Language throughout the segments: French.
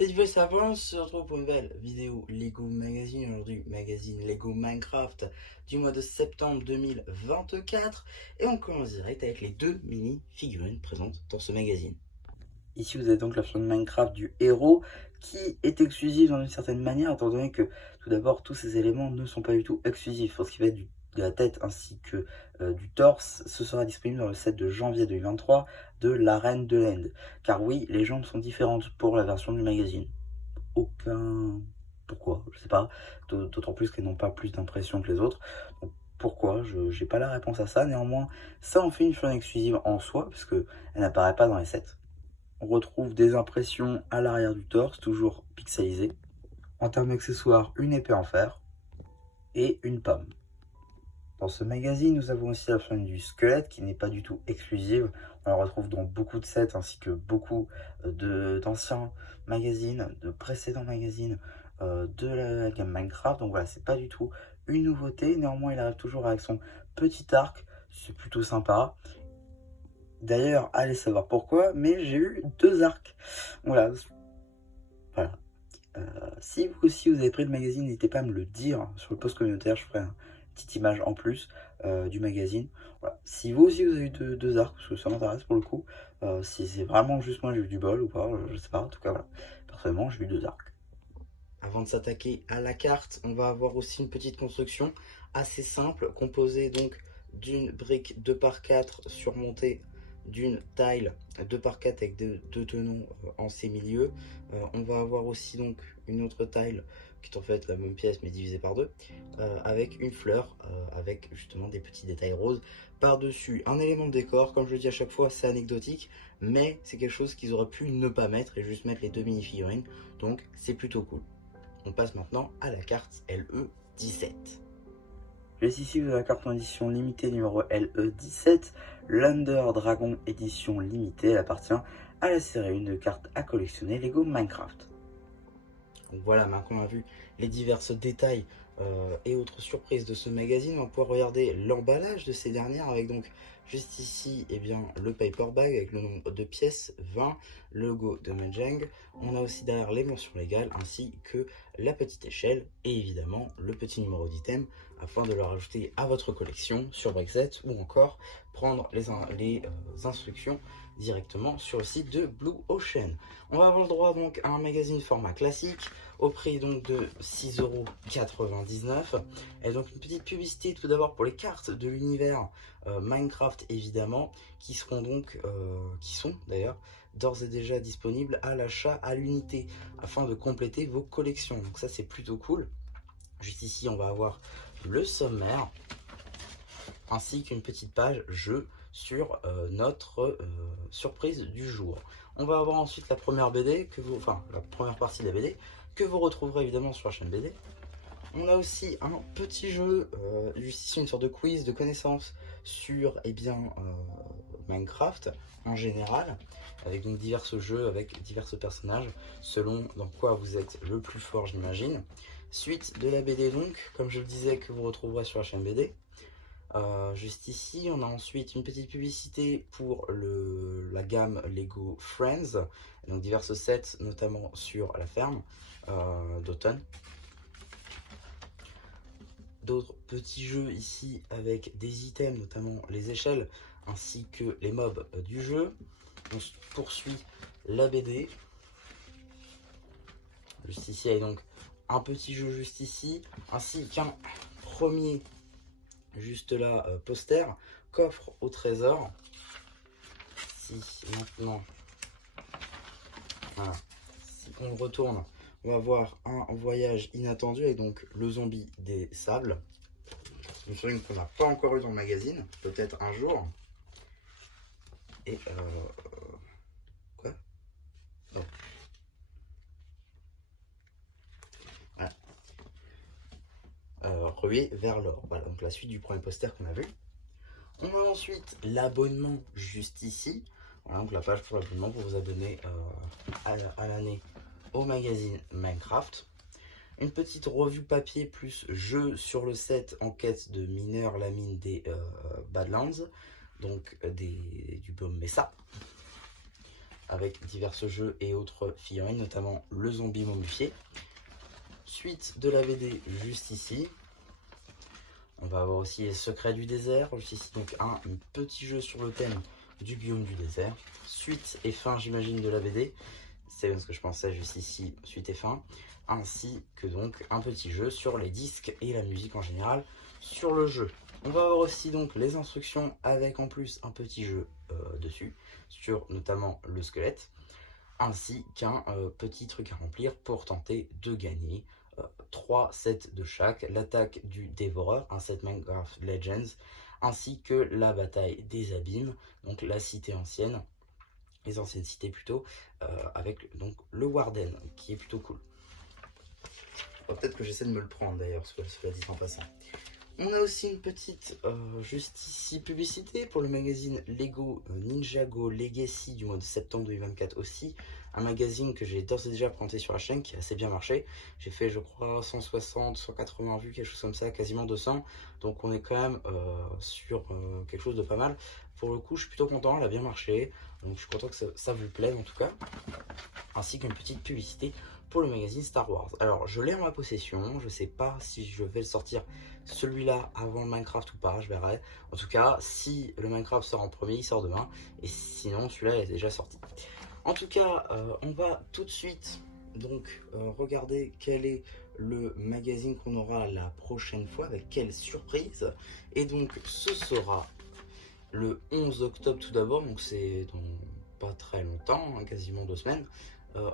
Salut ça va, on se retrouve pour une nouvelle vidéo Lego Magazine. Aujourd'hui, magazine Lego Minecraft du mois de septembre 2024. Et on commence direct avec les deux mini-figurines présentes dans ce magazine. Ici, vous avez donc la version de Minecraft du héros qui est exclusive dans une certaine manière, étant donné que tout d'abord, tous ces éléments ne sont pas du tout exclusifs. Pour ce qui va être de la tête ainsi que du torse, ce sera disponible dans le set de janvier 2023 de l'arène de l'End. Car oui, les jambes sont différentes pour la version du magazine. Aucun... Pourquoi? Je sais pas. D'autant plus qu'elles n'ont pas plus d'impression que les autres. Donc, pourquoi? Je n'ai pas la réponse à ça. Néanmoins, ça en fait une figurine exclusive en soi, parce qu'elle n'apparaît pas dans les sets. On retrouve des impressions à l'arrière du torse, toujours pixelisées. En termes d'accessoires, une épée en fer et une pomme. Dans ce magazine, nous avons aussi la figurine du squelette qui n'est pas du tout exclusive. On la retrouve dans beaucoup de sets ainsi que beaucoup d'anciens magazines, de précédents magazines de la gamme Minecraft. Donc voilà, c'est pas du tout une nouveauté. Néanmoins, il arrive toujours avec son petit arc. C'est plutôt sympa. D'ailleurs, allez savoir pourquoi, mais j'ai eu deux arcs. Voilà. Voilà. Si vous aussi vous avez pris le magazine, n'hésitez pas à me le dire sur le post communautaire, je ferai une petite image en plus du magazine. Voilà. Si vous aussi vous avez eu deux arcs, parce que ça m'intéresse pour le coup, si c'est vraiment juste moi j'ai eu du bol ou pas, je sais pas, en tout cas voilà. Personnellement j'ai eu deux arcs. Avant de s'attaquer à la carte, on va avoir aussi une petite construction assez simple, composée donc d'une brique 2x4 surmontée d'une tile 2x4 avec deux tenons en ses milieux. On va avoir aussi donc une autre tile qui est en fait la même pièce mais divisée par deux, avec une fleur, avec justement des petits détails roses par-dessus. Un élément de décor, comme je le dis à chaque fois, c'est anecdotique, mais c'est quelque chose qu'ils auraient pu ne pas mettre et juste mettre les deux mini-figurines, donc c'est plutôt cool. On passe maintenant à la carte LE17. J'ai ici la carte en édition limitée numéro LE17, l'Under Dragon édition limitée. Elle appartient à la série 1 de cartes à collectionner Lego Minecraft. Donc voilà, maintenant on a vu les divers détails et autres surprises de ce magazine. On va pouvoir regarder l'emballage de ces dernières avec donc juste ici le paper bag avec le nombre de pièces 20, le logo de Mojang. On a aussi derrière les mentions légales ainsi que la petite échelle et évidemment le petit numéro d'item afin de le rajouter à votre collection sur Brexit ou encore prendre les instructions directement sur le site de Blue Ocean. On va avoir le droit donc à un magazine format classique au prix donc de 6,99 €. Et donc une petite publicité tout d'abord pour les cartes de l'univers Minecraft évidemment, qui sont d'ailleurs d'ores et déjà disponibles à l'achat à l'unité afin de compléter vos collections. Donc ça c'est plutôt cool. Juste ici on va avoir le sommaire ainsi qu'une petite page jeu sur notre surprise du jour. On va avoir ensuite la première BD, la première partie de la BD, que vous retrouverez évidemment sur la chaîne BD. On a aussi un petit jeu, juste ici une sorte de quiz de connaissances sur Minecraft en général, avec donc divers jeux, avec divers personnages, selon dans quoi vous êtes le plus fort j'imagine. Suite de la BD donc, comme je le disais, que vous retrouverez sur la chaîne BD. Juste ici, on a ensuite une petite publicité pour la gamme Lego Friends, donc divers sets, notamment sur la ferme d'automne. D'autres petits jeux ici avec des items, notamment les échelles, ainsi que les mobs du jeu. On poursuit la BD. Juste ici, il y a donc un petit jeu juste ici, ainsi qu'un premier juste là, poster, coffre au trésor. Si maintenant, voilà, si on retourne, on va voir un voyage inattendu et donc le zombie des sables. Une figurine qu'on n'a pas encore eu dans le magazine, peut-être un jour. Et quoi? Non. Voilà. Ruée vers l'or. Voilà, donc la suite du premier poster qu'on a vu. On a ensuite l'abonnement juste ici. Voilà, donc la page pour l'abonnement pour vous abonner à l'année au magazine Minecraft. Une petite revue papier plus jeu sur le set en quête de mineurs, la mine des Badlands, donc du biome Mesa. avec divers jeux et autres figurines, notamment le zombie momifié. Suite de la BD juste ici. On va avoir aussi les secrets du désert, juste ici, donc un petit jeu sur le thème du biome du désert. Suite et fin, j'imagine, de la BD. C'est bien ce que je pensais, juste ici, suite et fin. Ainsi que donc un petit jeu sur les disques et la musique en général sur le jeu. On va avoir aussi donc les instructions avec en plus un petit jeu dessus, sur notamment le squelette, ainsi qu'un petit truc à remplir pour tenter de gagner 3 sets de chaque, l'attaque du dévoreur, un set Minecraft Legends, ainsi que la bataille des abîmes, donc la cité ancienne, les anciennes cités plutôt, avec donc le Warden, qui est plutôt cool. Peut-être que j'essaie de me le prendre d'ailleurs, cela dit en passant. On a aussi une petite, juste ici, publicité pour le magazine Lego Ninjago Legacy du mois de septembre 2024 aussi. Un magazine que j'ai d'ores et déjà présenté sur la chaîne, qui a assez bien marché. J'ai fait, je crois, 160, 180 vues, quelque chose comme ça, quasiment 200. Donc on est quand même sur quelque chose de pas mal. Pour le coup, je suis plutôt content, elle a bien marché. Donc je suis content que ça vous plaise en tout cas. Ainsi qu'une petite publicité pour le magazine Star Wars. Alors je l'ai en ma possession, je sais pas si je vais le sortir celui-là avant le Minecraft ou pas, je verrai. En tout cas, si le Minecraft sort en premier, il sort demain, et sinon celui-là est déjà sorti. En tout cas, on va tout de suite donc regarder quel est le magazine qu'on aura la prochaine fois, avec quelle surprise. Et donc ce sera le 11 octobre tout d'abord, donc c'est dans pas très longtemps, hein, quasiment 2 semaines.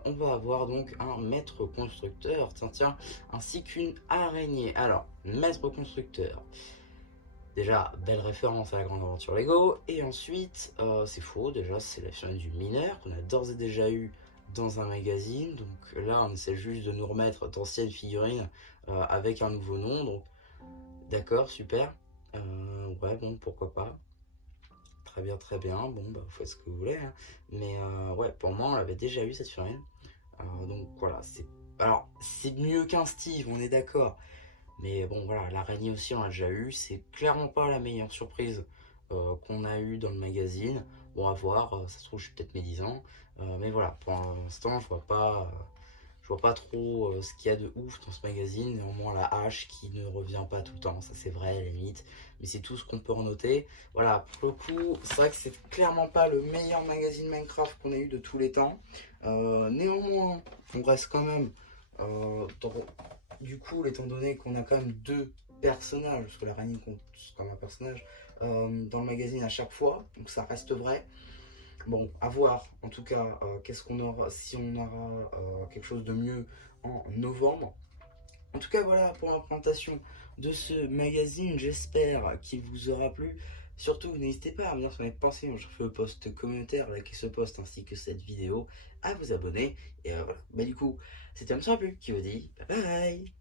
On va avoir donc un maître constructeur, tiens, ainsi qu'une araignée. Alors, maître constructeur, déjà, belle référence à la grande aventure Lego. Et ensuite, c'est faux, déjà, c'est la figurine du mineur, qu'on a d'ores et déjà eu dans un magazine. Donc là, on essaie juste de nous remettre d'anciennes figurines avec un nouveau nom. Donc, d'accord, super. Ouais, bon, pourquoi pas. Très bien, bon bah vous faites ce que vous voulez, hein. Mais ouais, pour moi on l'avait déjà eu cette figurine, donc voilà, c'est mieux qu'un Steve, on est d'accord, mais bon voilà, l'araignée aussi on l'a déjà eu, c'est clairement pas la meilleure surprise qu'on a eu dans le magazine. Bon, à voir, ça se trouve je suis peut-être médisant, mais voilà, pour l'instant je vois pas trop ce qu'il y a de ouf dans ce magazine. Néanmoins, la hache qui ne revient pas tout le temps, ça c'est vrai à la limite, mais c'est tout ce qu'on peut en noter. Voilà, pour le coup, c'est vrai que c'est clairement pas le meilleur magazine Minecraft qu'on ait eu de tous les temps. Néanmoins, on reste quand même du coup, étant donné qu'on a quand même 2 personnages, parce que l'araignée compte comme un personnage dans le magazine à chaque fois, donc ça reste vrai. Bon, à voir en tout cas qu'est-ce qu'on aura, si on aura quelque chose de mieux en novembre. En tout cas, voilà pour la présentation de ce magazine. J'espère qu'il vous aura plu. Surtout, n'hésitez pas à me dire ce que vous en avez pensé. Je fais le post communautaire, liker ce post ainsi que cette vidéo, à vous abonner. Et voilà. Bah, du coup, c'était un petit peu qui vous dit bye bye.